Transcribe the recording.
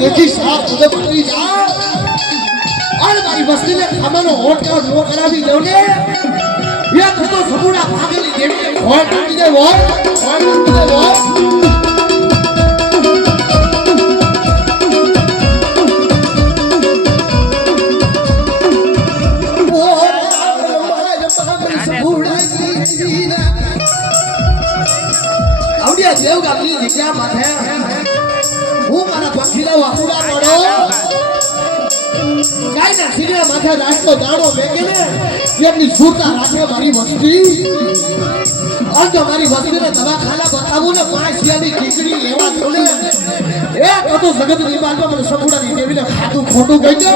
देखी साथ उधर पड़ी जा और भाई बस्ती में खामानो होट का नो करा भी दोगे ये तो सबूरा भागली देवी होट काटी दे वो आवड़िया देव का अपनी जगह माथे હું મારા પક્ષીના વાહુડા પડો કાઈ ના સીગડા માથે રાસ્તો દાડો મેકેને જેટલી છૂટા રાખે મારી વસ્તી અંજો મારી વસ્તીને દવાખાના બતાવું ને 5 સિયાની ટીકડી લેવા ચોલે એ તો જગત ની બાજુ મને સપુડાની દેવીને ખાતું ખોટું કહી દે